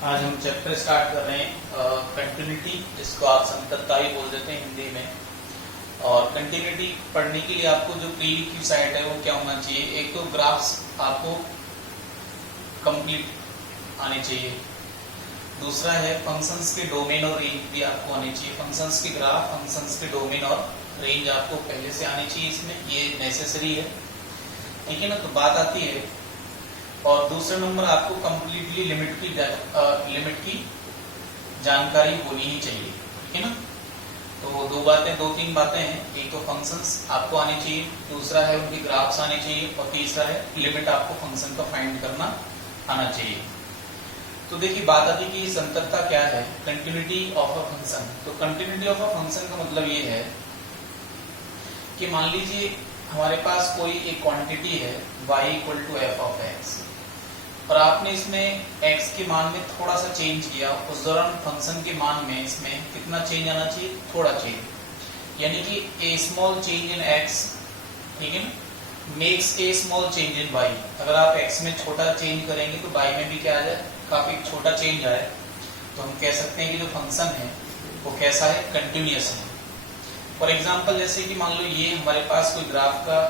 आज हम chapter start कर रहे हैं कंटिन्यूटी, जिसको आप संततता ही बोल देते हैं हिंदी में। और कंटिन्यूटी पढ़ने के लिए आपको जो प्री की साइट है वो क्या होना चाहिए, एक तो ग्राफ्स आपको कंप्लीट आने चाहिए, दूसरा है फंक्शंस के डोमेन और रेंज भी आपको आने चाहिए। फंक्शंस के ग्राफ, फंक्शंस के डोमेन और रेंज आपको पहले से आनी चाहिए, इसमें ये नेसेसरी है, ठीक है ना। तो बात आती है, और दूसरा नंबर आपको कंप्लीटली लिमिट की जानकारी होनी ही चाहिए, ठीक है ना। तो दो तीन बातें हैं, एक तो फंक्शंस आपको आने चाहिए, दूसरा है उनके ग्राफ्स आने चाहिए, और तीसरा है लिमिट आपको फंक्शन का फाइंड करना आना चाहिए। तो देखिए बात आती है कि संततता क्या है, कंटिन्यूटी ऑफ अ फंक्शन। तो कंटिन्यूटी ऑफ अ फंक्शन का मतलब ये है कि मान लीजिए हमारे पास कोई एक क्वांटिटी है y equal to f of x, और आपने इसमें x के मान में थोड़ा सा चेंज किया, उस दौरान फंक्शन के मान में इसमें कितना चेंज आना चाहिए, थोड़ा चेंज, यानी कि ए स्मॉल चेंज इन x, ठीक है ना, makes a small change in y। अगर आप x में छोटा चेंज करेंगे तो y में भी क्या आ जाए, काफी छोटा चेंज आए, तो हम कह सकते हैं कि जो फंक्शन है वो कैसा है, कंटिन्यूअस है। फॉर एग्जाम्पल जैसे कि मान लो ये हमारे पास कोई ग्राफ का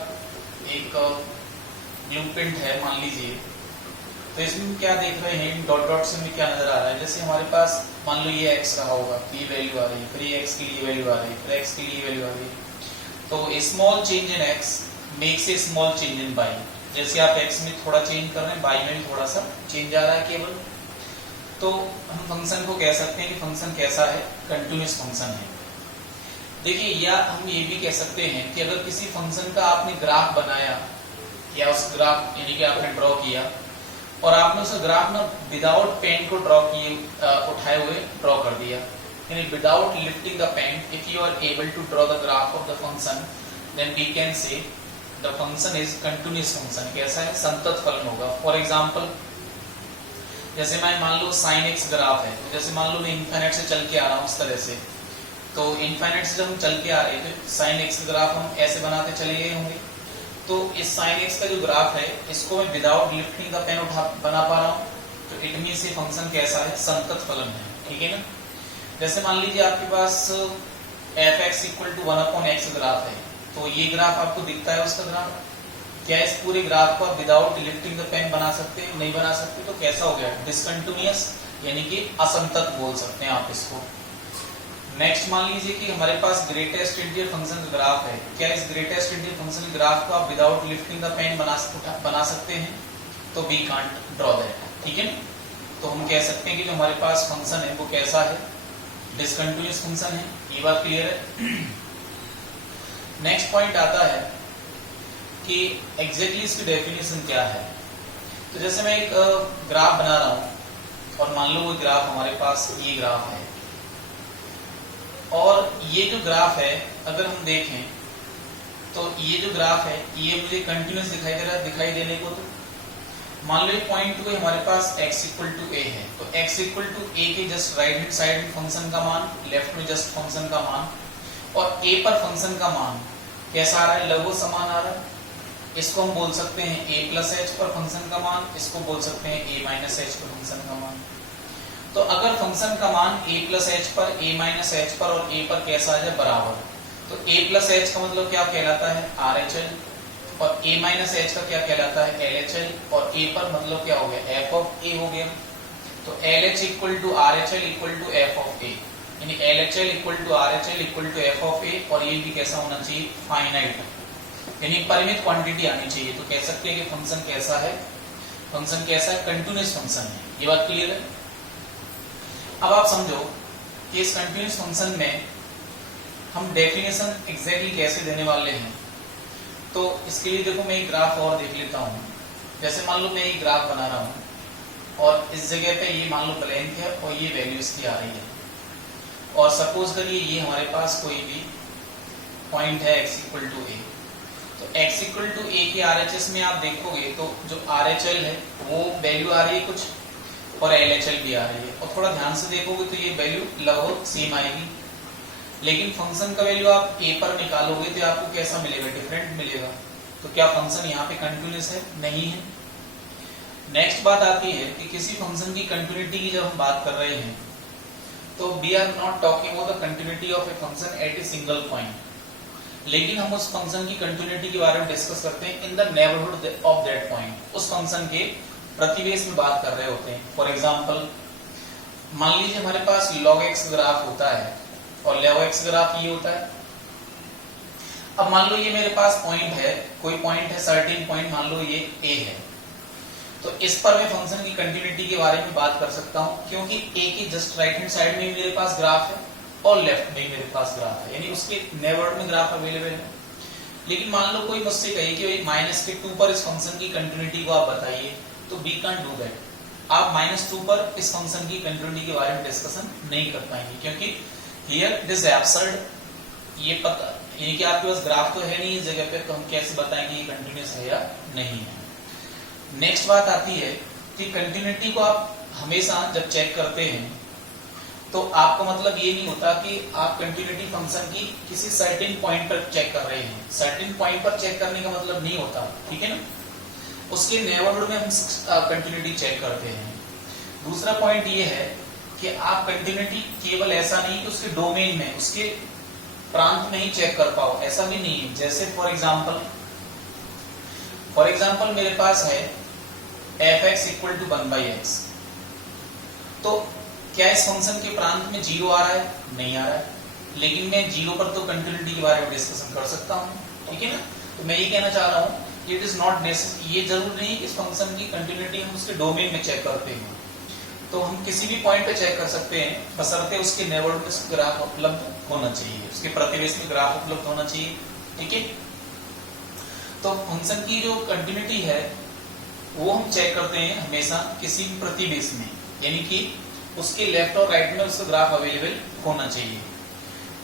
एक ब्लूप्रिंट है मान लीजिए, तो इसमें क्या देख रहे हैं, डॉट डॉट से हमें क्या नजर आ रहा है, जैसे हमारे पास मान लो ये x रहा होगा, ये वैल्यू आ रही है, फिर ये x के लिए वैल्यू आ रही है, फिर x के लिए वैल्यू आ रही है। तो small change in x makes a small change in y। जैसे आप x में थोड़ा चेंज कर रहे हैं, y में भी थोड़ा सा चेंज आ रहा है केवल, तो हम फंक्शन को कह सकते हैं कि फंक्शन कैसा है, कंटिन्यूअस फंक्शन है। देखिए, या हम ये भी कह सकते हैं कि अगर किसी फंक्शन का आपने ग्राफ बनाया, या उस ग्राफ यानी कि आपने ड्रॉ किया, और आपने उस ग्राफ में विदाउट पेन को ड्रॉ किए, उठाए हुए ड्रॉ कर दिया, यानी without lifting the pen, if you are able to draw the graph of the function, then we can say the function is continuous function. कैसा है, संतत फलन होगा। फॉर एग्जाम्पल जैसे मैं मान लो साइन एक्स ग्राफ है, जैसे मान लो मैं इनफाइनाइट से चल के आ रहा हूँ इस तरह से, तो इनफाइनाइट से जब हम चल के आ रहे थे, साइन एक्स का ग्राफ हम ऐसे बनाते चले गए होंगे, तो इस साइन एक्स का जो ग्राफ है इसको मैं विदाउट लिफ्टिंग द पेन बना पा रहा हूँ, तो इट मीन से फंक्शन कैसा है, संतत फलन है, ठीक है ना। जैसे मान लीजिए आपके पास F X equal to 1/x graph है, तो ये ग्राफ आपको दिखता है उसका ग्राफ, क्या इस पूरे ग्राफ को आप विदाउट लिफ्टिंग द पेन बना सकते हैं, नहीं बना सकते, तो कैसा हो गया, डिसकंटिन्यूअस, यानी कि असंतत बोल सकते हैं आप इसको। नेक्स्ट मान लीजिए कि हमारे पास ग्रेटेस्ट इंटीजर फंक्शन का ग्राफ है, क्या इस ग्रेटेस्ट इंटीजर फंक्शन के ग्राफ को आप विदाउट लिफ्टिंग द पेन बना सकते हैं, तो वी कांट ड्रॉ दैट, ठीक है ना। तो हम कह सकते हैं कि जो हमारे पास फंक्शन है वो कैसा है, डिसकंटिन्यूअस फंक्शन है। ये बात क्लियर है। नेक्स्ट पॉइंट आता है कि एग्जैक्टली इसकी डेफिनेशन क्या है। तो जैसे मैं एक ग्राफ बना रहा हूं, और मान लो वो ग्राफ हमारे पास ये ग्राफ है, और ये जो ग्राफ है अगर हम देखें तो ये जो ग्राफ है ये मुझे कंटिन्यूअस दिखाई दे रहा है, दिखाई देने को, तो मान लो ये पॉइंट को हमारे पास x इक्वल टू a है, तो x इक्वल टू a के जस्ट राइट हैंड साइड में फंक्शन का मान, लेफ्ट में जस्ट फंक्शन का मान, और a पर फंक्शन का मान कैसा आ रहा है, लगभग समान आ रहा है। इसको हम बोल सकते हैं a प्लस एच पर फंक्शन का मान, इसको बोल सकते हैं a माइनस एच पर फंक्शन का मान। तो अगर फंक्शन का मान a प्लस एच पर, a माइनस एच पर और a पर कैसा आ जाए, बराबर, तो a प्लस एच का मतलब क्या कहलाता है, RHL, और a माइनस एच का क्या कहलाता है, LHL, और a पर मतलब क्या हो गया, f ऑफ a हो गया। तो LH equal to RHL equal to f of a, यानी LHL equal to RHL equal to f of a, और ये भी कैसा होना चाहिए, फाइनाइट, यानी परिमित क्वांटिटी आनी चाहिए। तो कह सकते हैं कि फंक्शन कैसा है, फंक्शन कैसा है, कंटिन्यूअस फंक्शन है। ये बात क्लियर है। अब आप समझो कि इस कंटिन्यूअस फंक्शन में हम डेफिनेशन एग्जैक्टली कैसे देने वाले हैं। तो इसके लिए देखो मैं एक ग्राफ और देख लेता हूँ। जैसे मान लो मैं एक ग्राफ बना रहा हूँ, और इस जगह पे ये मान लो ब्लैंक है, और ये वैल्यू इसकी आ रही है, और सपोज करिए ये हमारे पास कोई भी पॉइंट है x इक्वल टू a, तो x इक्वल टू a के RHS में आप देखोगे तो जो RHL है वो वैल्यू आ रही है कुछ, और LHL भी आ रही है, और थोड़ा ध्यान से देखोगे तो ये वैल्यू लगभग सेम आएगी, लेकिन फंक्शन का वैल्यू आप a पर निकालोगे तो आपको कैसा मिलेगा, डिफरेंट मिलेगा। तो क्या फंक्शन यहाँ पे कंटिन्यूअस है, नहीं है। नेक्स्ट बात आती है कि किसी फंक्शन की कंटिन्यूटी की जब हम बात कर रहे हैं तो we are not talking about the continuity of a function at a single point, लेकिन हम उस फंक्शन की कंटिन्यूटी के बारे में डिस्कस करते हैं in the neighbourhood of that point. उस फंक्शन के प्रतिवेश में बात कर रहे होते हैं। फॉर एग्जांपल मान लीजिए हमारे पास log x ग्राफ होता है और log x ग्राफ ये होता है। अब मान लो ये मेरे पास पॉइंट है, कोई पॉइंट है, सर्टेन पॉइंट, मान लो ये a है, तो इस पर मैं फंक्शन की कंटिन्यूटी के बारे में बात कर सकता हूं क्योंकि a की जस्ट राइट हैंड साइड में मेरे पास ग्राफ है और लेफ्ट में मेरे पास ग्राफ है, यानी उसके नेबरहुड में ग्राफ अवेलेबल है। लेकिन मान लो कोई मुझसे कहे कि -2 पर इस फंक्शन की कंटिन्यूटी को आप बताइए, तो वी कैन डू दैट। आप -2 पर इस फंक्शन की कंटिन्यूटी के बारे में डिस्कशन नहीं कर पाएंगे क्योंकि हियर इट इज एब्सर्ड। ये पता ये कि आपके पास ग्राफ तो है नहीं इस जगह पे, तो हम कैसे बताएंगे ये कंटिन्यूअस है या नहीं है। नेक्स्ट बात आती है कि कंटिन्यूटी को आप हमेशा जब चेक करते हैं तो आपको मतलब ये नहीं होता कि आप कंटिन्यूटी फंक्शन की किसी सर्टेन पॉइंट पर चेक कर रहे हैं। सर्टेन पॉइंट पर चेक करने का मतलब नहीं होता, ठीक है ना, उसके नेबरहुड में हम कंटिन्यूटी चेक करते हैं। दूसरा पॉइंट ये है कि आप कंटिन्यूटी केवल ऐसा नहीं कि उसके डोमेन में, उसके प्रांत में ही चेक कर पाओ, ऐसा भी नहीं है। जैसे फॉर एग्जाम्पल मेरे पास है f(x) = 1/x, तो क्या इस फंक्शन के प्रांत में 0 आ रहा है? नहीं आ रहा है, लेकिन मैं 0 पर तो कंटिन्यूटी के बारे में डिस्कशन कर सकता हूं, ठीक है ना। तो मैं ये कहना चाह रहा हूं इट इज नॉट नेसेसरी, ये जरूरी नहीं कि इस फंक्शन की कंटिन्यूटी हम उसके डोमेन में चेक करते हैं, तो हम किसी भी पॉइंट पे चेक कर सकते हैं बशर्ते उसके नेबरहुड में ग्राफ उपलब्ध होना चाहिए, उसके प्रतिवेश में ग्राफ उपलब्ध होना चाहिए, ठीक है। तो फंक्शन की जो कंटिन्यूटी है वो हम चेक करते हैं हमेशा किसी भी प्रतिवेश में, यानी कि उसके लेफ्ट और राइट में उसका ग्राफ अवेलेबल होना चाहिए।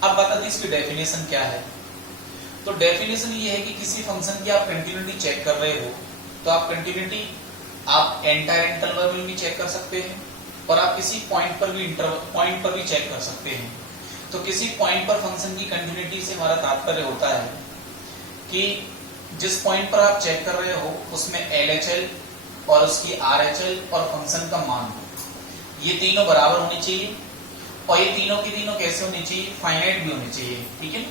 अब बता दें इसकी डेफिनेशन क्या है। तो डेफिनेशन ये है कि किसी फंक्शन की आप कंटिन्यूटी चेक कर रहे हो तो आप कंटिन्यूटी आप एंटायर इंटरवल में भी चेक कर सकते हैं और आप किसी पॉइंट पर भी चेक कर सकते हैं। तो किसी पॉइंट पर फंक्शन की कंटिन्यूटी से हमारा तात्पर्य होता है कि जिस पॉइंट पर आप चेक कर रहे हो उसमें LHL और उसकी RHL और फंक्शन का मान, ये तीनों बराबर होनी चाहिए। और ये तीनों की तीनों कैसे होनी चाहिए? फाइनाइट भी होनी चाहिए, ठीक है।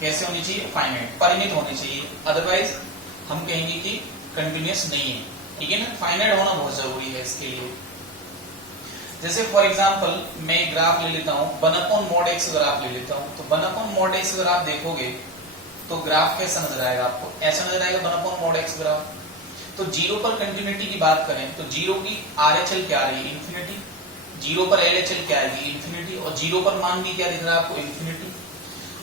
कैसे होनी चाहिए? फाइनाइट, परिमित होनी चाहिए, अदरवाइज हम कहेंगे कि कंटिन्यूअस नहीं है, ठीक है ना। फाइनाइट होना बहुत जरूरी है इसके लिए। जैसे फॉर एग्जांपल मैं ग्राफ ले लेता हूं, 1/mod(x) ग्राफ ले लेता हूं, तो 1/mod(x) अगर आप देखोगे तो ग्राफ कैसा नजर आएगा आपको? ऐसा नजर आएगा 1/mod(x) ग्राफ। तो 0 पर कंटिन्यूटी की बात करें तो 0 की RHL क्या आ रही है? इंफिनिटी। 0 पर LHL क्या आएगी? इंफिनिटी। और 0 पर मान भी क्या दिख रहा है आपको? इंफिनिटी।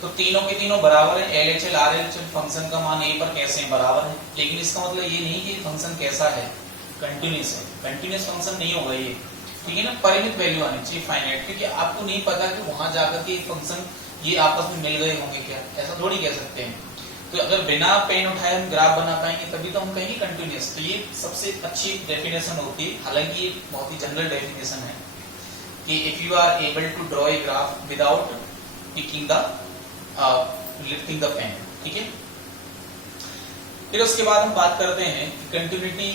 तो तीनों के तीनों बराबर है, LHL RHL फंक्शन का मान A पर कैसे है? बराबर है। लेकिन इसका मतलब ये नहीं कि फंक्शन कैसा है? कंटिन्यूअस है। कंटिन्यूअस फंक्शन नहीं होगा ये, ठीक है ना। परिमित वैल्यू आनी चाहिए, फाइनाइट, क्योंकि आपको नहीं पता कि वहां जाकर के फंक्शन ये आपस में मिल गए होंगे क्या, ऐसा थोड़ी कह सकते हैं। तो अगर बिना पेन उठाए हम ग्राफ बना पाएंगे तभी तो हम कहेंगे कंटिन्यूअस। तो ये सबसे अच्छी डेफिनेशन होती है, हालांकि ये बहुत ही जनरल डेफिनेशन है कि if you are able to draw a graph without picking the lifting the pen, ठीक है। फिर उसके बाद हम बात करते हैं कि कंटिन्यूटी,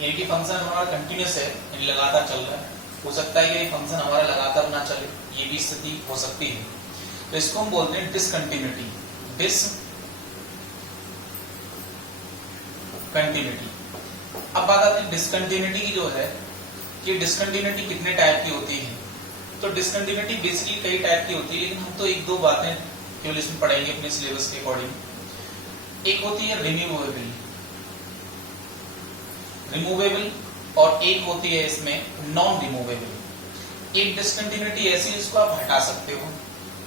यानी कि फंक्शन हमारा कंटिन्यूअस है, यानी लगातार चल रहा है। हो सकता है कि फंक्शन हमारा लगातार ना चले, ये भी स्थिति हो सकती है। तो इसको हम बोलते हैं डिसकंटिन्यूटी। डिसकंटिन्यूटी। अब बात आती है डिसकंटिन्यूटी की, जो है कि डिसकंटिन्यूटी कितने टाइप की होती है। तो डिसकंटिन्यूटी बेसिकली कई टाइप की होती है, लेकिन हम तो एक दो बातें केवल इसमें पढ़ेंगे अपने सिलेबस के अकॉर्डिंग। एक होती है रिमूवेबल और एक होती है इसमें नॉन रिमूवेबल। एक डिसकंटिन्यूटी ऐसी जिसको आप हटा सकते हो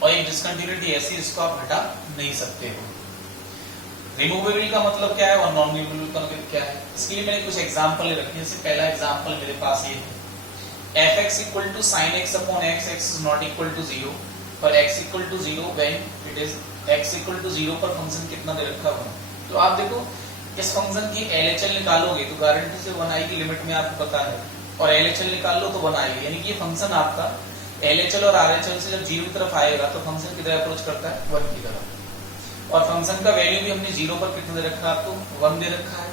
और एक डिसकंटिन्यूटी ऐसी जिसको आप हटा नहीं सकते हो। रिमूवेबल का मतलब क्या है और नॉन रिमूवेबल का मतलब क्या है, इसके लिए मैंने कुछ एग्जांपल रखे हैं। जैसे पहला एग्जांपल मेरे पास ये है, f(x) = sin x upon x, x is not equal to 0 और x equal to 0 when it is x equal to 0 पर फंक्शन कितना दे रखा हुआ। तो आप देखो इस फंक्शन की LHL निकालोगे तो गारंटी से 1i की लिमिट में आपको पता है, और LHL निकाल लो तो 1 आएगी, यानी कि ये फंक्शन आपका LHL और RHL से जब 0 की तरफ आएगा तो फंक्शन किधर अप्रोच करता है? 1 की तरफ। और फंक्शन का वैल्यू भी हमने 0 पर कितना दे रखा है? आपको 1 दे रखा है।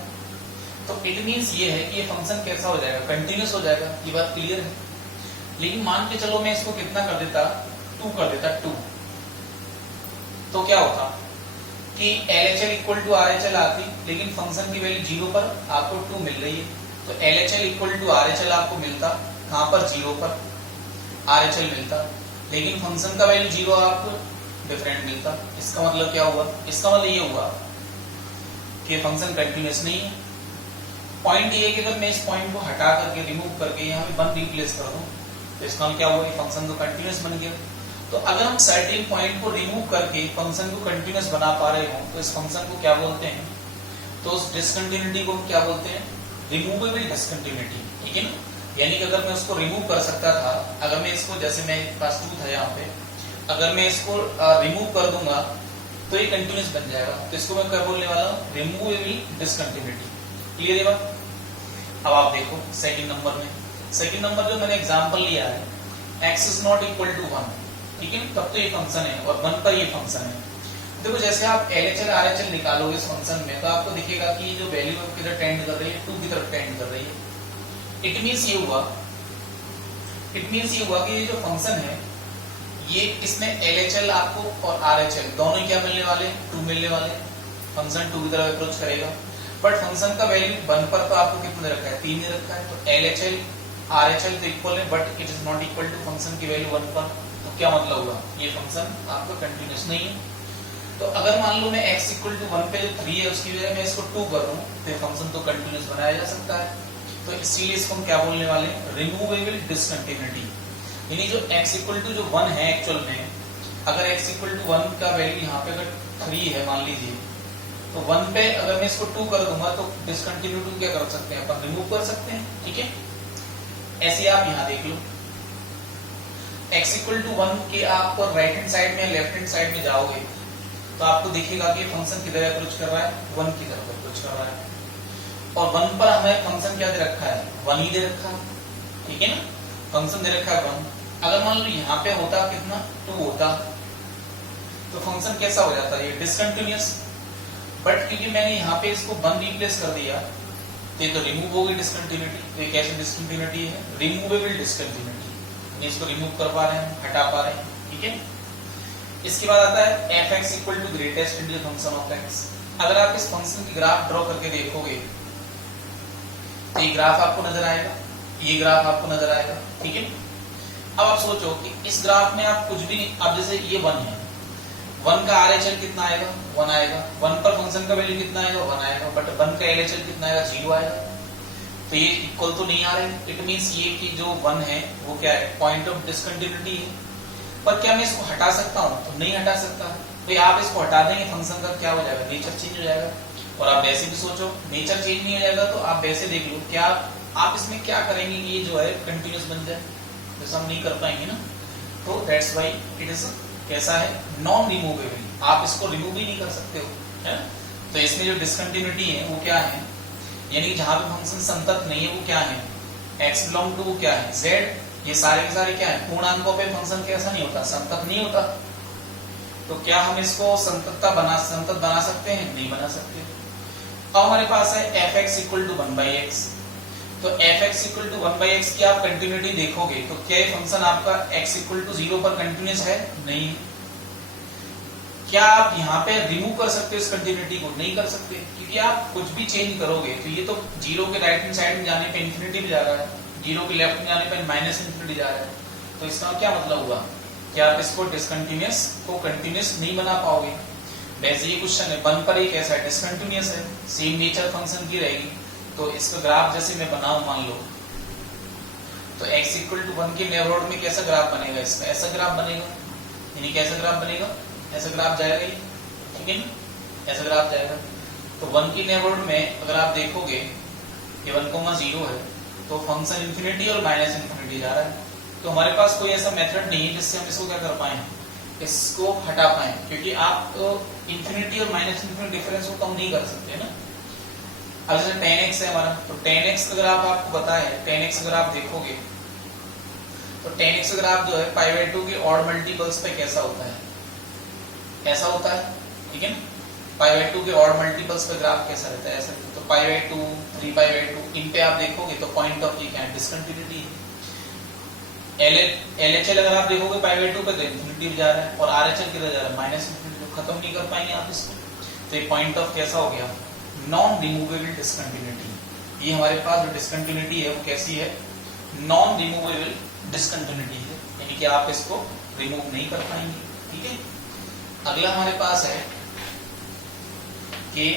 तो इट मीन्स ये है कि ये फंक्शन कैसा हो जाएगा, कंटिन्यूस हो जाएगा, ये बात क्लियर है। लेकिन मान के चलो मैं इसको कितना कर देता, 2 कर देता, 2, तो क्या होता कि LHL इक्वल टू RHL आती, लेकिन फंक्शन की वैल्यू 0 पर आपको 2 मिल रही है, तो LHL इक्वल टू RHL आपको मिलता कहां पर, 0 पर RHL मिलता, लेकिन फंक्शन का वैल्यू 0 आपको डिफरेंट मिलता। इसका मतलब क्या हुआ, इसका मतलब ये हुआ कि फंक्शन कंटिन्यूस नहीं है। पॉइंट ये कि अगर मैं इस पॉइंट को हटा करके रिमूव करके यहाँ पे 1 रिप्लेस कर दूं तो इसका मतलब क्या हुआ, फंक्शन तो कंटिन्यूस बन गया। तो अगर हम सर्टेन पॉइंट को रिमूव करके फंक्शन को कंटिन्यूस बना पा रहे हो तो इस फंक्शन को क्या बोलते हैं, तो उस डिसकंटिन्यूटी को क्या बोलते हैं, रिमूवेबल डिसकंटिन्यूटी, ठीक है ना। यानी कि अगर मैं उसको रिमूव कर सकता था, अगर मैं इसको, जैसे मेरे पास 2 था यहाँ पे, अगर मैं इसको रिमूव कर दूंगा तो ये कंटिन्यूस बन जाएगा, तो इसको मैं क्या बोलने वाला हूँ, रिमूवेबल डिसकंटिन्यूटी। क्लियर है बात। अब आप देखो सेकंड नंबर जो मैंने एग्जांपल लिया है, x is not equal to 1, ठीक है, तब तो ये फंक्शन है और 1 पर ये फंक्शन है। देखो जैसे आप LHL RHL निकालोगे इस फंक्शन में, तो आपको दिखेगा कि जो वैल्यू किधर टेंड कर रही है, 2 की तरफ टेंड कर रही है। इट मींस ये हुआ कि ये जो फंक्शन है, ये इसमें LHL आपको और RHL दोनों क्या मिलने वाले, 2 मिलने वाले, फंक्शन 2 की तरफ अप्रोच करेगा। बट फंक्शन का वैल्यू 1 पर तो आपको कितना रखा है, 3 रखा है, तो LHL RHL तो इक्वल है, but it is not equal to function की वैल्यू 1 पर। तो क्या मतलब हुआ, ये फंक्शन आपका कंटिन्यूस नहीं है। तो अगर मान लो मैं x इक्वल टू 1 पे जो 3 है उसकी वजह मैं इसको 2 कर दूं तो ये फंक्शन तो कंटिन्यूस बनाया जा सकता है। तो इसीलिए इसको हम क्या बोलने वाले हैं, रिमूवेबल डिसकंटिन्यूटी। यानी जो x इक्वल टू जो 1 है एक्चुअल में, अगर x इक्वल टू 1 का वैल्यू यहाँ पे अगर 3 है मान लीजिए, तो 1 पे अगर मैं इसको 2 कर दूंगा तो डिसकंटिन्यूटी क्या कर सकते हैं, अपन रिमूव कर सकते हैं, ठीक है। ऐसे आप यहाँ देख लो, x इक्वल टू 1 के आप राइट हैंड साइड में लेफ्ट हैंड साइड में जाओगे तो आपको दिखेगा कि फंक्शन किधर अप्रोच कर रहा है, 1 की तरफ अप्रोच कर रहा है, और 1 पर हमें फंक्शन क्या दे रखा है, 1 ही दे रखा है, ठीक है ना, फंक्शन दे रखा है 1। अगर मान लो यहाँ पे होता कितना, 2 होता, तो फंक्शन कैसा हो जाता है, ये डिसकंटिन्यूअस। बट क्योंकि मैंने यहाँ पे इसको 1 रिप्लेस कर दिया तो ये तो रिमूव हो गई डिसकंटिन्यूटी। तो ये कैसी डिसकंटिन्यूटी है, रिमूवेबल डिसकंटिन्यूटी, इसको रिमूव कर पा रहे हैं, हटा पा रहे हैं, ठीक है। इसके बाद आता है f(x) equal to greatest integer function of x। अगर आप इस फंक्शन की ग्राफ ड्रॉ करके देखोगे तो ये ग्राफ आपको नजर आएगा, ये ग्राफ आपको नजर आएगा, ठीक है। अब आप सोचो कि इस ग्राफ में आप कुछ भी नहीं, अब जैसे ये 1 है, 1 का RHL कितना आएगा, 1 आएगा, 1 पर फंक्शन का वैल्यू कितना आएगा, 1 आएगा, बट 1 का LHL कितना आएगा, 0 आएगा। तो ये इक्वल तो नहीं आ रहे, इट मींस ये कि जो 1 है वो क्या है, पॉइंट ऑफ डिसकंटिन्यूटी है। पर क्या मैं इसको हटा सकता हूँ, तो नहीं हटा सकता। तो आप इसको हटा देंगे, फंक्शन का क्या हो जाएगा, नेचर चेंज हो जाएगा। और आप वैसे भी सोचो, नेचर चेंज नहीं हो जाएगा तो आप वैसे देख लो, क्या आप इसमें क्या करेंगे कि ये जो है कंटिन्यूस बन जाए, जैसा हम नहीं कर पाएंगे ना। तो दैट्स व्हाई इट इज कैसा है, नॉन रिमूवेबल, आप इसको रिमूव भी नहीं कर सकते हो, है ना। तो इसमें जो डिसकंटिन्यूटी है वो क्या है, यानी जहां पे फंक्शन संतत नहीं है वो क्या है, x बिलोंग टू क्या है, z। ये सारे के सारे क्या है, पूर्णांकों पे फंक्शन कैसा नहीं होता, संतत नहीं होता। तो क्या हम इसको संतत बना सकते हैं, नहीं बना सकते। अब हमारे पास है f(x) इक्वल टू 1/x। तो f(x) इक्वल टू 1/x की आप कंटिन्यूटी देखोगे तो क्या ये फंक्शन आपका x इक्वल टू 0 पर कंटिन्यूस है, नहीं। क्या आप यहाँ पे रिमूव कर सकते हो इस कंटिन्यूटी को, नहीं कर सकते, क्योंकि आप कुछ भी चेंज करोगे तो ये तो 0 के राइट हैंड साइड में जाने पे इंफिनिटी में जा रहा है, 0 के लेफ्ट में जाने पे माइनस इंफिनिटी जा रहा है। तो इसका क्या मतलब हुआ कि आप इसको डिसकंटिन्यूअस को कंटिन्यूअस नहीं बना पाओगे। वैसे ये क्वेश्चन है 1 पर एक ऐसा डिसकंटिन्यूअस है, सेम नेचर फंक्शन की रहेगी। तो इसका ग्राफ जैसे मैं बनाऊं मान लो, तो x इक्वल टू 1 के नेबरहुड में कैसा ग्राफ बनेगा, इसका ऐसा ग्राफ बनेगा, यानी कैसा ग्राफ बनेगा, ऐसा ग्राफ जाएगा ये, ठीक है ना, ऐसा ग्राफ जाएगा। तो 1 की नेबरहुड में अगर आप देखोगे कि 1,0 है तो फंक्शन इंफिनिटी और माइनस इंफिनिटी जा रहा है। तो हमारे पास कोई ऐसा मेथड नहीं है जिससे हम इसको क्या कर पाए, इसको हटा पाए, क्योंकि आप तो इंफिनिटी और माइनस इंफिनिटी डिफरेंस को कम नहीं कर सकते ना। अब जैसे 10x है हमारा, तो 10x अगर आपको पता है, 10x अगर आप देखोगे तो 10x अगर आप जो है π/2 के ऑड मल्टीपल्स पे कैसा होता है, ऐसा होता है, ठीक है ना। π/2 के ऑड मल्टीपल्स पे ग्राफ कैसा रहता है, ऐसा। तो π/2, 3π/2 इन पे आप देखोगे तो पॉइंट ऑफ ये क्या है, डिसकंटिन्यूटी है। LHL अगर आप देखोगे π/2 पे तो इंफिनिटी जा रहा है, और RHL किधर जा रहा है, माइनस इंफिनिटी। तो खत्म नहीं कर पाएंगे आप इसको। तो ये पॉइंट ऑफ कैसा हो गया, नॉन रिमूवेबल डिसकंटिन्यूटी। ये हमारे पास जो डिसकंटिन्यूटी है वो कैसी है, नॉन रिमूवेबल डिसकंटिन्यूटी है, यानी कि आप इसको रिमूव नहीं कर पाएंगे। ठीक है, अगला हमारे पास है कि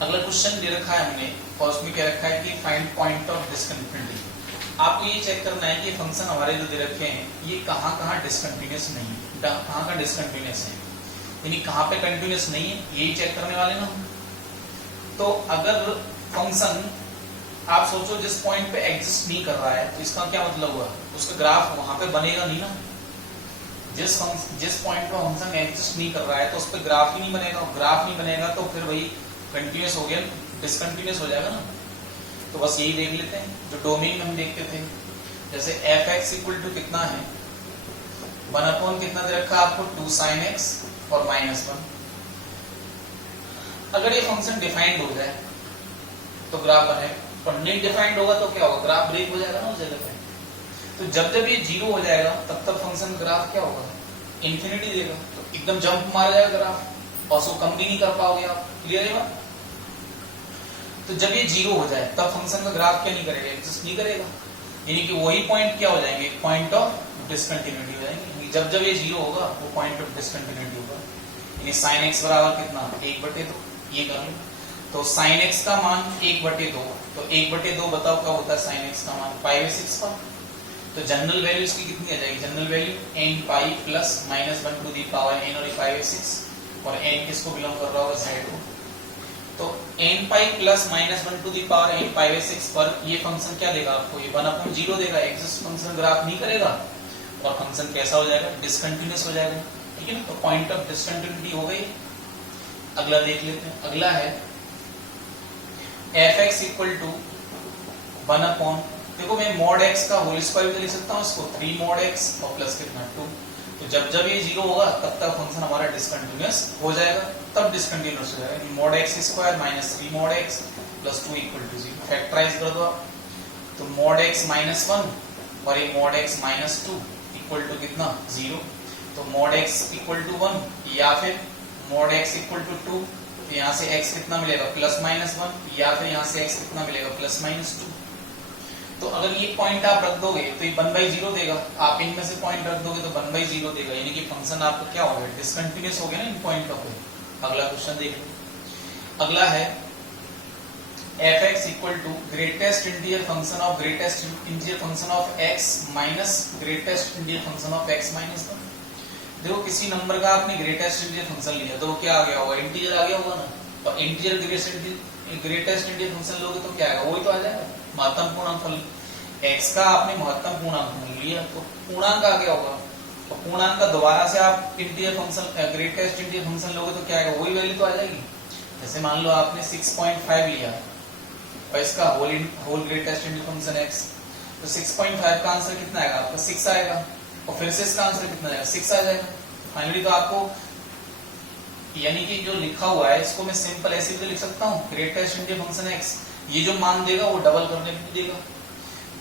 अगला क्वेश्चन दे रखा है हमने, और उसमें क्या रखा है कि फाइंड पॉइंट ऑफ डिसकंटिन्यूटी। आपको ये चेक करना है कि फंक्शन हमारे जो दे रखे हैं ये कहाँ डिसकंटिन्यूअस नहीं है, कहाँ डिसकंटिन्यूअस है, यानी कहाँ पे कंटिन्यूअस नहीं है, यही चेक करने वाले ना। तो अगर फंक्शन आप सोचो जिस पॉइंट पे एग्जिस्ट नहीं कर रहा है, तो इसका क्या मतलब हुआ, उसका ग्राफ वहां पे बनेगा नहीं ना। जिस पॉइंट पे फंक्शन एग्जिस्ट नहीं कर रहा है तो उस पर ग्राफ ही नहीं बनेगा, ग्राफ नहीं बनेगा तो फिर वही कंटिन्यूअस हो गया, डिसकंटिन्यूअस हो जाएगा ना। तो बस यही देख लेते हैं जो डोमेन हम देखते थे, जैसे f(x) इक्वल टू कितना है, 1 कितना दे रखा है आपको, 2 sin x और -1। अगर ये फंक्शन डिफाइंड हो जाए तो ग्राफ बने, और नहीं डिफाइंड होगा तो क्या होगा, ग्राफ ब्रेक हो जाएगा ना उस जगह पे। तो जब ये 0 हो जाएगा तब तक फंक्शन ग्राफ क्या होगा, इंफिनिटी देगा। तो एकदम जंप मार जाएगा ग्राफ, और उसको कम भी नहीं कर पाओगे आप। क्लियर है बात। तो जब ये 0 हो जाए तब फंक्शन का ग्राफ क्या नहीं करेगा, एग्जिस्ट नहीं करेगा, यानी कि वही पॉइंट क्या हो जाएंगे, पॉइंट ऑफ डिसकंटिन्यूटी हो जाएंगे। जब ये 0 होगा वो पॉइंट ऑफ डिसकंटिन्यूटी होगा, यानी sin x बराबर कितना, 1/2। ये कर लो, तो sin x का मान 1/2, तो 1/2 बताओ क्या होता है sin x का मान, π/6 का। तो जनरल वैल्यू इसकी कितनी आ जाएगी, general value n π plus -1 to the power n और π/6, और n किसको बिलोंग कर रहा होगा, z को। तो n π plus -1 to the power n π/6 पर ये फंक्शन क्या देगा आपको, ये 1/0 देगा, एग्जिस्ट फंक्शन ग्राफ नहीं करेगा, और फंक्शन कैसा हो जाएगा, डिसकंटिन्यूअस हो जाएगा। ठीक है ना, तो पॉइंट ऑफ डिसकंटिन्यूटी हो गई। अगला देख लेते हैं, अगला है f(x) इक्वल टू 1 देखो मैं mod x का होल स्क्वायर भी लिख सकता हूँ इसको, 3 mod x और प्लस कितना 2। तो जब ये 0 होगा तब तक फंक्शन हमारा डिसकंटिन्यूअस हो जाएगा, तब डिसकंटिन्यूअस हो जाएगा। mod x square minus 3 mod x plus 2 equal to 0। Factorize कर दो आप, तो mod x -1 और ये mod x -2 इक्वल टू कितना 0। तो mod x इक्वल टू 1 या फिर mod x इक्वल टू 2, तो यहाँ से x कितना मिलेगा, +-1, या फिर यहाँ से x कितना मिलेगा, +-2। तो अगर ये पॉइंट आप रख दोगे तो ये 1/0 देगा, आप इनमें से पॉइंट रख दोगे तो 1/0 देगा, यानी कि फंक्शन आपका क्या हो गया, डिसकंटिन्यूअस हो गया ना इन पॉइंटों पे। अगला क्वेश्चन देख लो, अगला है f(x) equal to greatest integer function of greatest integer function of x minus greatest integer function of x -1। देखो किसी नंबर का आपने ग्रेटेस्ट इंटीजर फंक्शन लिया तो क्या आ गया होगा, इंटीजर आ गया होगा ना, और इंटीजर ग्रेटेस्ट इंटीजर फंक्शन लोगे तो क्या आएगा, वही तो आ जाएगा, महत्तम पूर्णांक फल। x का आपने महत्तम पूर्णांक लिया तो पूर्णांक आ गया होगा, तो पूर्णांक का दोबारा से आप integer function greatest integer function लोगे तो क्या आएगा, वही वैल्यू तो आ जाएगी। जैसे मान लो आपने 6.5 लिया और इसका whole greatest integer function x, तो 6.5 का आंसर कितना आएगा आपका, 6 आएगा, और फिर से इसका आंसर कितना आएगा, 6 आ जाएगा। फाइनली तो आपको यानी कि जो लिखा हुआ है इसको मैं सिंपल ऐसे भी लिख सकता हूँ, ग्रेटेस्ट इंटीजर फंक्शन x, ये जो मान देगा वो डबल करने भी देगा,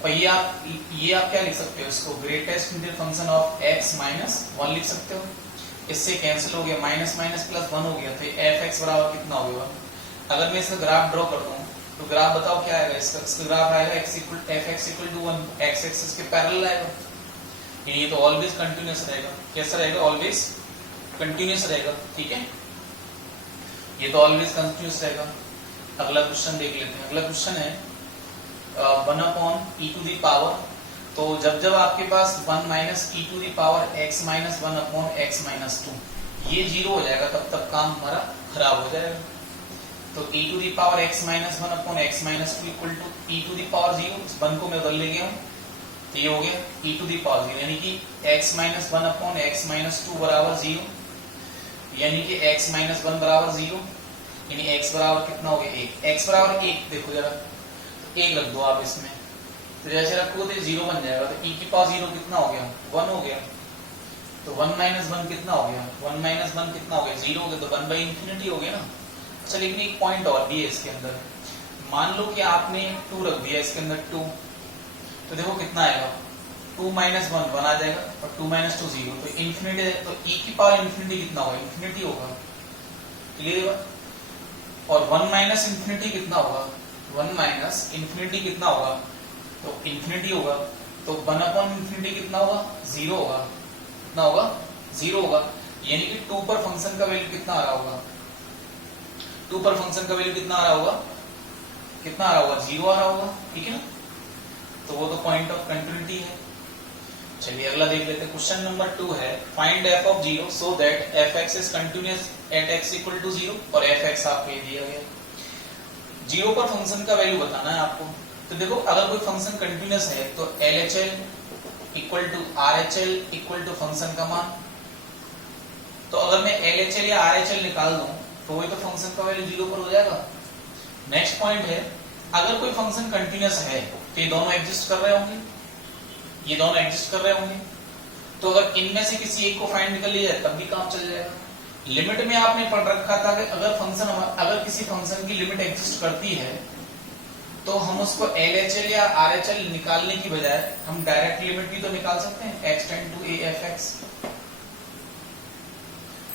और ये आप क्या लिख सकते हो, इसको greatest integer function of x -1 लिख सकते हो। इससे कैंसिल हो गया, माइनस माइनस प्लस 1 हो गया, तो f(x) बराबर कितना हो गया। अगर मैं इसका ग्राफ ड्रॉ कर दूं तो ग्राफ बताओ क्या आएगा, इसका ग्राफ आएगा f(x) equal to 1, x axis के पैरेलल आएगा, ये तो ऑलवेज कंटिन्यूअस रहेगा। कैसा रहेगा, ऑलवेज कंटिन्यूअस रहेगा। ठीक है, ये तो ऑलवेज कंटिन्यूअस रहेगा। अगला क्वेश्चन देख लेते हैं। अगला क्वेश्चन है 1/e टू दी पावर, तो जब आपके पास 1 minus e to the power x minus 1/x minus 2 ये 0 हो जाएगा तब तक काम हमारा खराब हो जाएगा। तो e to the power x minus 1/x minus 2 equal to e to the power 0, इस 1 को मैं बदल ले गया हूँ, तो ये हो गया e टू दी पावर 0, यानी कि x माइनस 1/x माइनस 2 बराबर 0, यानी कि x माइनस 1 बराबर 0, यानी x बराबर कितना हो गया 1, x बराबर 1 देखो जरा, तो 1 रख दो आप इसमें, तो जैसे रखोगे तो 0 बन जाएगा, तो e की पावर 0 कितना हो गया 1 हो गया। तो 1 माइनस 1 कितना हो गया, 1 माइनस 1 कितना हो गया, 0 हो गया, तो 1 बाई इंफिनिटी हो गया ना। अच्छा लेकिन एक पॉइंट और भी है इसके अंदर, मान लो कि आपने 2 रख दिया इसके अंदर 2, तो देखो कितना आएगा, 2 माइनस 1 1 आ जाएगा और 2 माइनस 2 0, तो इंफिनिटी है, तो e की पावर इंफिनिटी कितना होगा, इंफिनिटी होगा, क्लियर है। और 1 माइनस इंफिनिटी कितना होगा, 1 माइनस इंफिनिटी कितना होगा, तो इंफिनिटी होगा, तो 1 अपॉन इंफिनिटी कितना होगा, 0 होगा, कितना होगा, 0 होगा, यानी कि 2 पर फंक्शन का वैल्यू कितना आ रहा होगा, 2 पर फंक्शन का वैल्यू कितना आ रहा होगा, कितना आ रहा होगा, 0 आ रहा होगा, ठीक है ना। तो वो तो पॉइंट ऑफ कंटिन्यूटी है। चलिए अगला देख लेते हैं, क्वेश्चन नंबर 2 है, find f of 0 so that fx is continuous at x equal to 0, और fx आपको ये दिया गया, 0 पर फंक्शन का वैल्यू बताना है आपको। तो देखो अगर कोई फंक्शन कंटिन्यूअस है तो LHL equal to RHL equal to function का मान, तो अगर मैं LHL या RHL निकाल दूं तो वही तो फंक्शन का वैल्यू 0 पर हो जाएगा। नेक्स्ट पॉइंट है, अगर कोई फंक्शन कंटिन्यूअस है तो ये दोनों एग्जिस्ट कर रहे होंगे, ये दोनों एग्जिस्ट कर रहे होंगे, तो अगर इनमें से किसी एक को फाइंड कर लिया जाए तब भी काम चल जाएगा। लिमिट में आपने पढ़ रखा था कि अगर किसी फंक्शन की लिमिट एग्जिस्ट करती है तो हम उसको LHL या RHL निकालने की बजाय हम डायरेक्ट लिमिट भी तो निकाल सकते हैं, x tend to a fx,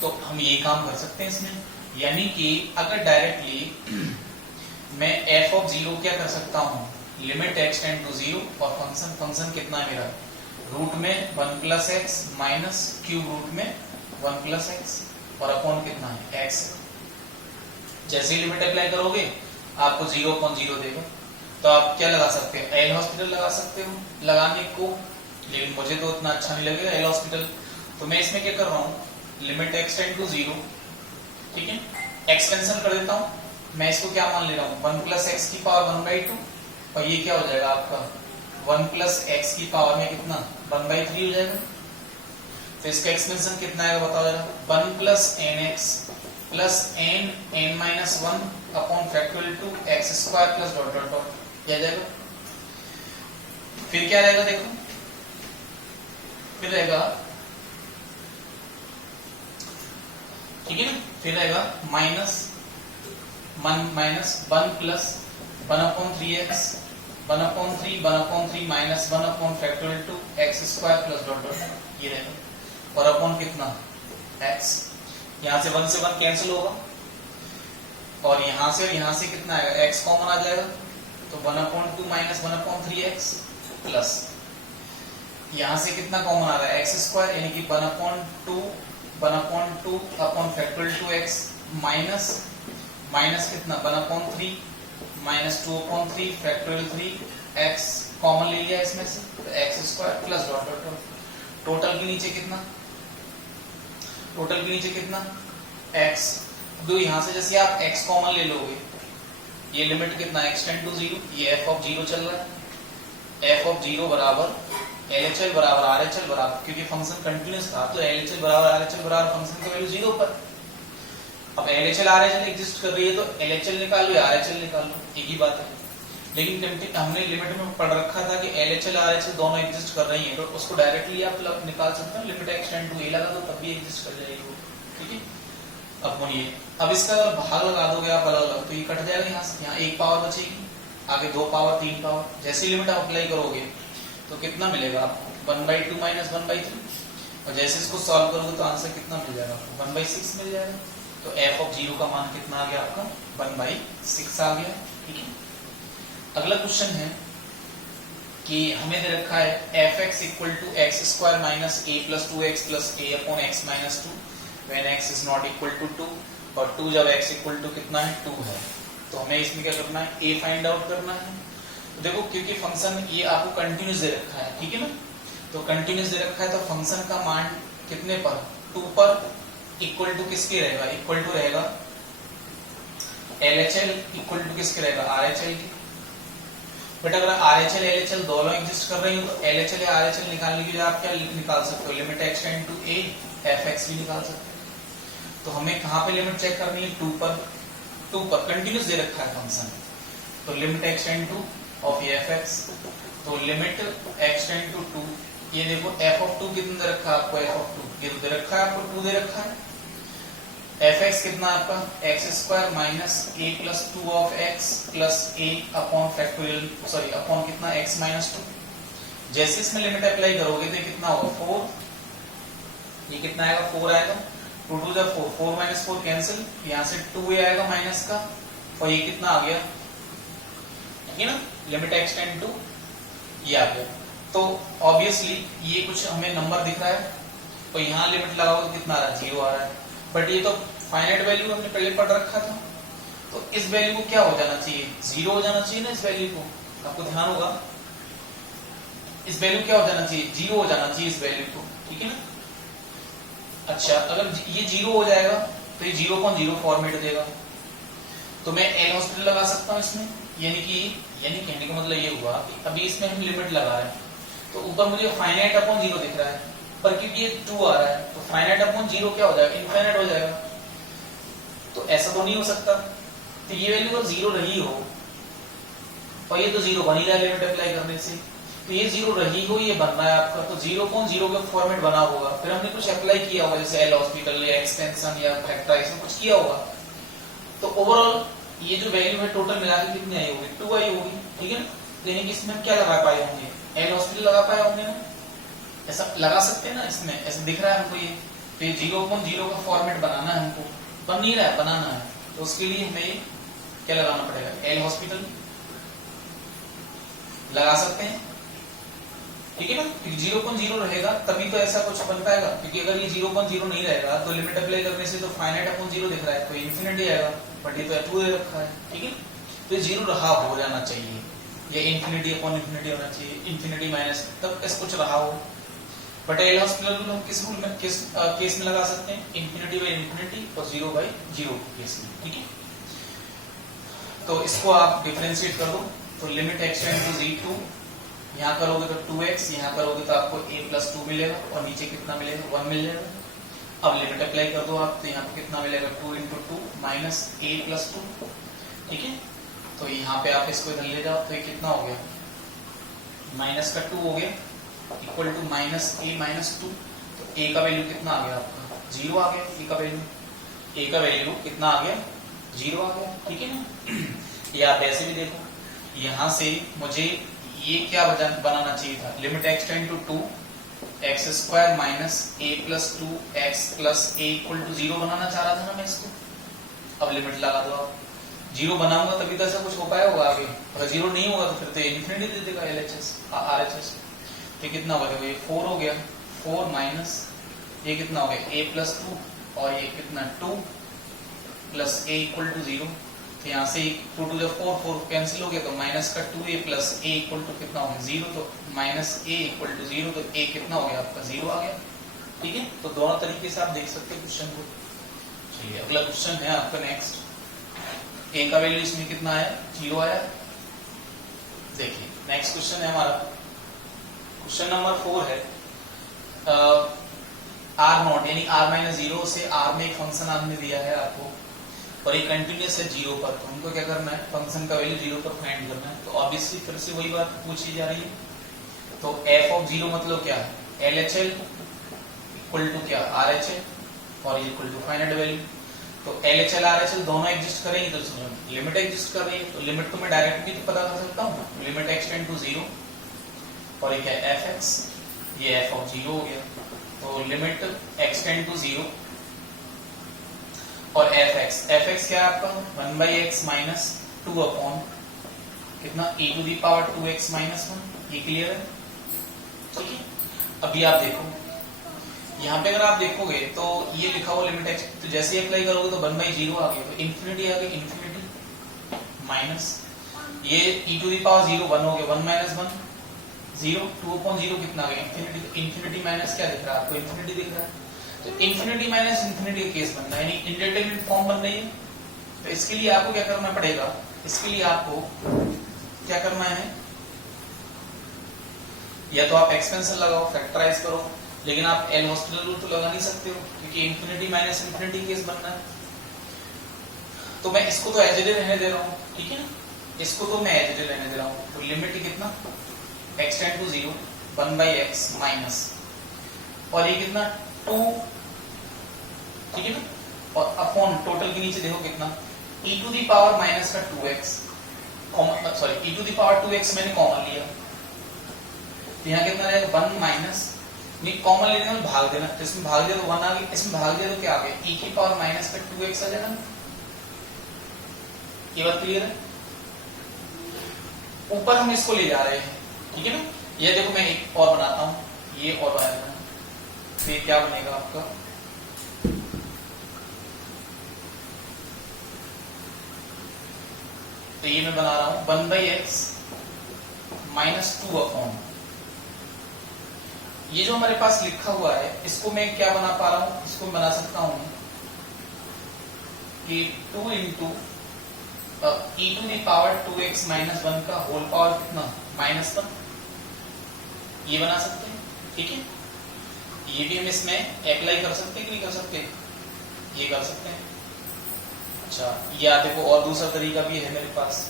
तो हम ये काम कर सकते हैं इसमें। यानी कि अगर डायरेक्टली मैं f ऑफ 0 क्या कर सकता हूं, लिमिट x टेंड टू 0, और फंक्शन कितना है मेरा, रूट में 1 plus x minus cube root में 1 प्लस एक्स, और अपॉन कितना है x। जैसे ही लिमिट अप्लाई करोगे आपको 0/0 देगा, तो आप क्या लगा सकते हैं, एल हॉस्पिटल लगा सकते हो लगाने को, लेकिन मुझे तो उतना अच्छा नहीं लगेगा एल हॉस्पिटल, तो मैं इसमें क्या कर रहा हूँ, लिमिट x टेंड टू 0, ठीक है, x कैंसिल कर देता हूँ, मैं इसको क्या मान ले रहा हूँ, 1 प्लस एक्स की पावर 1/2, और ये क्या हो जाएगा आपका 1 प्लस एक्स की पावर में कितना 1/3 हो जाएगा। तो इसका एक्सपेंशन कितना आएगा बताओ जरा, 1 plus n x plus n minus 1 upon factorial two x square plus dot dot dot, क्या जाएगा, फिर क्या रहेगा देखो, फिर रहेगा, ठीक है ना, फिर रहेगा minus 1 plus 1/3x 1/3 minus 1 upon factorial two x square plus dot dot, ये रहेगा, और अपॉन कितना x, यहां से 1 से 1 कैंसिल होगा, और यहां से कितना आएगा, x कॉमन आ जाएगा, तो 1/2 माइनस 1/3x प्लस यहां से कितना कॉमन आ रहा है x स्क्वायर, यानी कि 1/2 upon factorial to x minus कितना 1/3 माइनस 2/3 फैक्टोरियल 3 x कॉमन ले लिया इसमें से, तो x square plus dot dot dot, total के नीचे कितना x, दो यहां से जैसे आप x कॉमन ले लोगे, ये लिमिट कितना x टेंड टू 0, ये f ऑफ 0 चल रहा है, f ऑफ 0 बराबर LHL बराबर RHL बराबर, क्योंकि फंक्शन कंटिन्यूअस था तो LHL बराबर RHL बराबर फंक्शन का वैल्यू 0 पर, अब LHL RHL एग्जिस्ट कर रही है तो LHL निकाल लो या RHL निकाल लो, एक ही बात है। लेकिन हमने लिमिट में पढ़ रखा था कि LHL RHL दोनों एग्जिस्ट कर रही हैं, तो उसको डायरेक्टली आप निकाल सकते हो, limit x tend to a लगा दो तब भी एग्जिस्ट कर जाएगी वो, ठीक है। अब बोलिए, अब इसका अगर भाग लगा दोगे आप अलग अलग तो ये कट जाएगा, यहाँ एक पावर बचेगी, आगे 2 पावर 3 पावर, जैसे लिमिट आप अप्लाई करोगे तो कितना मिलेगा आपको 1/2 माइनस 1/3, और जैसे इसको सॉल्व करोगे तो आंसर कितना मिल जाएगा आपको 1/6 मिल जाएगा। तो f ऑफ 0 का मान कितना आ गया आपका 1/6 आ गया, ठीक है। अगला क्वेश्चन है कि हमें दे रखा है fx equal to x square minus a plus 2x plus a upon x minus 2 when x is not equal to 2, और 2 जब x इक्वल टू कितना है 2 है, तो हमें इसमें क्या करना है, a फाइंड आउट करना है। तो देखो क्योंकि फंक्शन ये आपको कंटिन्यूस दे रखा है, ठीक है ना, तो कंटिन्यूस दे रखा है तो फंक्शन का मान कितने पर 2 पर इक्वल टू किसके रहेगा, इक्वल टू रहेगा LHL इक्वल टू किसके रहेगा RHL की, बट अगर RHL LHL दोनों एग्जिस्ट कर रही हो तो LHL या RHL निकालने के लिए आप क्या निकाल सकते हो, limit x tend to a fx भी निकाल सकते हो। तो हमें कहां पे लिमिट चेक करनी है, 2 पर कंटिन्यूस दे रखा है फंक्शन, तो limit x tend two of fx, तो लिमिट x टेंड टू 2 ये देखो एफ ऑफ 2 कितना दे रखा है आपको, एफ ऑफ 2 ये तो दे रखा है आपको, 2 दे रखा है। एफ एक्स कितना आपका x square minus a plus 2 of x plus A upon factorial, sorry upon कितना एक्स माइनस 2। जैसे इसमें लिमिट अप्लाई करोगे तो कितना होगा 4, ये कितना आएगा 4 आएगा, 2 2 जा 4, 4 माइनस 4 कैंसिल, यहाँ से 2 आएगा माइनस का, और ये कितना आ गया, ठीक है ना, लिमिट एक्सटेंड टू ये आ गया। तो ऑब्वियसली ये कुछ हमें नंबर दिख रहा है, तो यहाँ लिमिट लगाओ तो कितना आ रहा है, 0 आ रहा है। बट ये तो फाइनाइट वैल्यू हमने पहले पढ़ रखा था, तो इस वैल्यू को क्या हो जाना चाहिए, 0 हो जाना चाहिए ना। इस वैल्यू को आपको ध्यान होगा, इस वैल्यू क्या हो जाना चाहिए, 0 हो जाना चाहिए इस वैल्यू को, ठीक है ना। अच्छा, अगर ये 0 हो जाएगा तो ये 0.0 फॉर्मेट देगा, तो मैं एल हॉस्पिटल लगा सकता हूँ इसमें, यानी कहने का मतलब ये हुआ कि अभी इसमें हम लिमिट लगा रहे हैं, तो ऊपर मुझे फाइनाइट अपॉन 0 दिख रहा है, पर क्योंकि ये 2 आ रहा है तो फाइनाइट अपॉन 0 क्या हो जाएगा, इनफाइनाइट हो जाएगा। तो ऐसा तो नहीं हो सकता, तो ये वैल्यू अगर 0 रही हो और ये तो 0 बन ही रहा है लिमिट अप्लाई करने से, तो ये 0 रही हो, ये बन रहा है आपका, तो 0.0 का फॉर्मेट बना होगा, फिर हमने कुछ अप्लाई किया होगा जैसे एल हॉस्पिटल या एक्सटेंशन या फैक्टराइजेशन कुछ किया होगा, तो ओवरऑल ये जो वैल्यू है टोटल मिला के कितनी आई होगी, 2 आई होगी, ठीक है ना। यानी कि इसमें हम क्या लगा पाए होंगे, एल हॉस्पिटल लगा पाए होंगे ना, ऐसा लगा सकते हैं ना, इसमें ऐसा दिख रहा है हमको ये, तो ये 0.0 का फॉर्मेट बनाना है हमको, बन नहीं रहा है, बनाना है, तो उसके लिए हमें क्या लगाना पड़ेगा, एल हॉस्पिटल लगा सकते हैं, ठीक है ना। 0.0 रहेगा तभी तो ऐसा कुछ बन पाएगा, क्योंकि अगर ये 0.0 नहीं रहेगा तो लिमिट अप्लाई करने से तो फाइनाइट अपॉन 0 दिख रहा है, तो इन्फिनिटी आएगा, बट ये तो 2 दे रखा है, ठीक है। तो ये 0 रहा हो जाना चाहिए, या इन्फिनिटी अपॉन इन्फिनिटी होना चाहिए, इन्फिनिटी माइनस तब ऐसा कुछ रहा हो। बट एल हॉस्पिटल रूल हम किस रूल में, किस केस में लगा सकते हैं, इन्फिनिटी बाई इन्फिनिटी और 0/0 केस में, ठीक है। तो इसको आप डिफरेंशिएट कर दो, तो लिमिट एक्सटेंड टू 0, यहाँ करोगे तो 2x, यहाँ करोगे तो आपको a प्लस 2 मिलेगा, और नीचे कितना मिलेगा, 1 मिल जाएगा। अब लिमिट अप्लाई कर दो आप, तो यहाँ पे कितना मिलेगा, 2 × 2 माइनस a प्लस 2, ठीक है। तो यहाँ पे आप इसको इधर ले जाओ, तो ये कितना हो गया, माइनस का 2 हो गया, equal to minus a minus 2, तो a का वैल्यू कितना आ गया आपका, 0 आ गया, a का वैल्यू कितना आ गया, 0 आ गया, ठीक है ना। ये आप ऐसे भी देखो, यहाँ से मुझे ये क्या बनाना चाहिए था, limit x tend to 2 x square minus a plus 2 x plus a equal to 0 बनाना चाह रहा था ना मैं इसको। अब लिमिट लगा दो आप, 0 बनाऊंगा तभी तो ऐसा कुछ हो पाया होगा आगे, अगर 0 नहीं होगा तो फिर तो इन्फिनिटी दे देगा एलएचएस आरएचएस। तो कितना हो गया, ये 4 हो गया, 4 माइनस ये कितना हो गया, a प्लस 2, और ये कितना 2 प्लस a इक्वल टू 0, तो यहाँ से 2 2 4 4 कैंसिल हो गया, तो माइनस का 2a plus a equal to कितना हो गया, 0, तो माइनस a इक्वल टू 0, तो a कितना हो गया आपका, 0 आ गया, ठीक है। तो दोनों तरीके से आप देख सकते हैं क्वेश्चन को। चलिए अगला क्वेश्चन है आपका नेक्स्ट, a का वैल्यू इसमें कितना आया, 0 आया। देखिए नेक्स्ट क्वेश्चन है हमारा, क्वेश्चन नंबर 4 है, r0 यानी r-0 से r में एक फंक्शन आपने दिया है आपको, और ये कंटिन्यूस है 0 पर, तो हमको क्या करना है, फंक्शन का वैल्यू 0 पर फाइंड करना है। तो ऑब्वियसली फिर से वही बात पूछी जा रही है, तो f ऑफ 0 मतलब क्या है, LHL इक्वल टू क्या, RHL, और ये इक्वल टू फाइनाइट वैल्यू। तो LHL RHL दोनों एग्जिस्ट करेंगे, तो लिमिट एग्जिस्ट कर रही है, तो लिमिट तो मैं डायरेक्ट भी तो पता कर सकता हूँ, लिमिट एक्सटेंड टू 0, और ये क्या fx, ये f ऑफ 0 हो गया, तो लिमिट एक्सटेंड टू 0 और fx क्या है आपका, 1/x माइनस 2 अपॉन कितना, e to the power 2x minus 1, ये क्लियर है, ठीक है। अभी आप देखो यहाँ पे अगर आप देखोगे तो ये लिखा हुआ लिमिट x, तो जैसे ही अप्लाई करोगे तो 1/0 आ गया, तो इन्फिनिटी आ गई, इन्फिनिटी माइनस ये e टू दी पावर 0 1 हो गया, 1 माइनस 1 0, 2/0 कितना आ गया, इन्फिनिटी, तो इन्फिनिटी माइनस क्या दिख रहा है आपको, इन्फिनिटी दिख रहा है, तो इन्फिनिटी माइनस इन्फिनिटी का केस बनना है, यानी इंडेटरमिनेट फॉर्म बन रही है। तो इसके लिए आपको क्या करना पड़ेगा, इसके लिए आपको क्या करना है, या तो आप एक्सपेंशन लगाओ, फैक्टराइज करो, लेकिन आप एल हॉस्पिटल रूल तो लगा नहीं सकते हो, क्योंकि इन्फिनिटी माइनस इन्फिनिटी केस बनना है। तो मैं इसको तो एज इट इज रहने दे रहा हूँ, ठीक है ना, इसको तो मैं एज इट इज रहने दे रहा हूँ। तो लिमिट कितना, एक्सटेंड टू 0, 1/x माइनस, और ये कितना 2, ठीक है ना, और अपॉन टोटल के नीचे देखो कितना e to the power minus का 2x, sorry e to the power 2x मैंने कॉमन लिया, तो यहाँ कितना रहेगा 1 माइनस, नहीं कॉमन लेने में भाग देना, तो इसमें भाग दिया तो 1 आ गया, इसमें भाग दिया तो क्या आ गया e की पावर माइनस का 2x आ जाएगा ना। ये बात क्लियर है? ऊपर हम इसको ले जा रहे हैं, ठीक है ना। ये देखो मैं एक और बनाता हूं, ये और बना देना, तो ये क्या बनेगा आपका, तो ये मैं बना रहा हूं 1/x माइनस 2 अपॉन, ये जो हमारे पास लिखा हुआ है इसको मैं क्या बना पा रहा हूं, इसको बना सकता हूं कि 2 into e to the power 2x minus 1 का होल पावर कितना -1, ये बना सकते हैं, ठीक है। ये भी हम इसमें अप्लाई कर सकते हैं कि नहीं कर सकते, ये कर सकते हैं। अच्छा, या देखो और दूसरा तरीका भी है मेरे पास,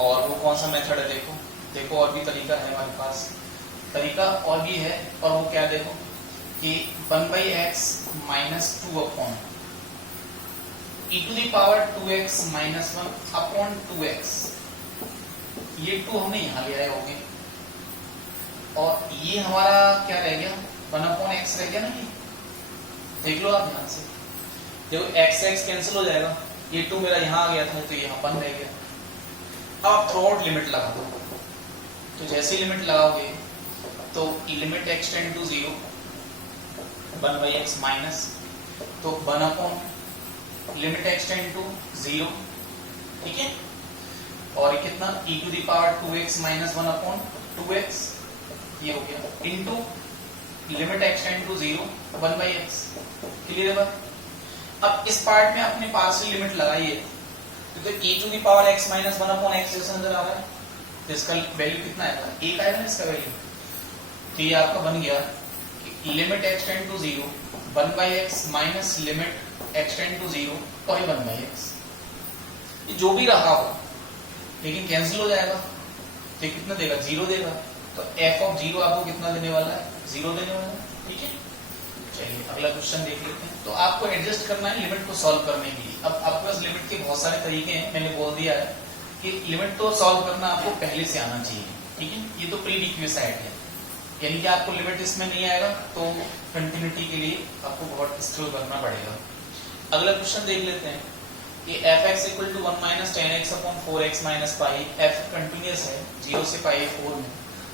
और वो कौन सा मेथड है, देखो देखो और भी तरीका है हमारे पास, तरीका और भी है, और वो क्या देखो कि 1/x minus 2 upon e to the power 2x minus 1 upon 2x, ये 2 हमने यहां ले आए होंगे, और ये हमारा क्या रह गया 1 अपॉन x रह गया ना, ये देख लो आप ध्यान से, देखो x x कैंसिल हो जाएगा, ये 2 मेरा यहां आ गया था तो यहाँ 1 रह गया। अब आप थ्रू लिमिट लगा दो, तो जैसे लिमिट लगाओगे तो limit x tend to 0 1/x minus, तो 1 upon limit x tend to 0, ठीक है, और ये कितना e to the power 2x minus 1 upon 2x, ये हो गया, into limit x tend to 0 1/x। Clear है बात? अब इस पार्ट में अपने पार्शियल लिमिट लगाइए, तो e to the power x minus 1 upon x जैसा नजर आ रहा है, तो इसका वैल्यू कितना आएगा, 1 आएगा ना इसका वैल्यू, तो ये आपका बन गया limit x tend to 0 1/x minus limit x tend to 0 और ये 1/x, ये जो भी रहा हो लेकिन कैंसिल हो जाएगा, तो कितना देगा 0 देगा, तो f ऑफ 0 आपको कितना देने वाला है 0 देने वाला है, ठीक है। चलिए अगला क्वेश्चन देख लेते हैं। तो आपको एडजस्ट करना है लिमिट को सॉल्व करने के लिए। अब आपके पास लिमिट के बहुत सारे तरीके हैं, मैंने बोल दिया है कि लिमिट तो सॉल्व करना आपको पहले से आना चाहिए, ठीक है। ये तो प्री रिक्विजिट है, यानी कि आपको लिमिट इसमें नहीं आएगा तो कंटिन्यूटी के लिए आपको बहुत स्ट्रगल करना पड़ेगा। अगला क्वेश्चन देख लेते हैं कि fx equal to 1 minus 10x upon 4x minus pi, f continuous है 0 से पाई 4 में,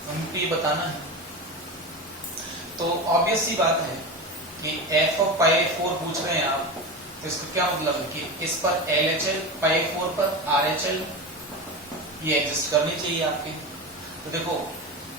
हमको ये बताना है। तो ऑब्वियस सी बात है कि f ऑफ पाई 4 पूछ रहे हैं आप, तो इसका क्या मतलब है कि इस पर LHL पाई 4 पर RHL ये एग्जिस्ट करनी चाहिए आपकी। तो देखो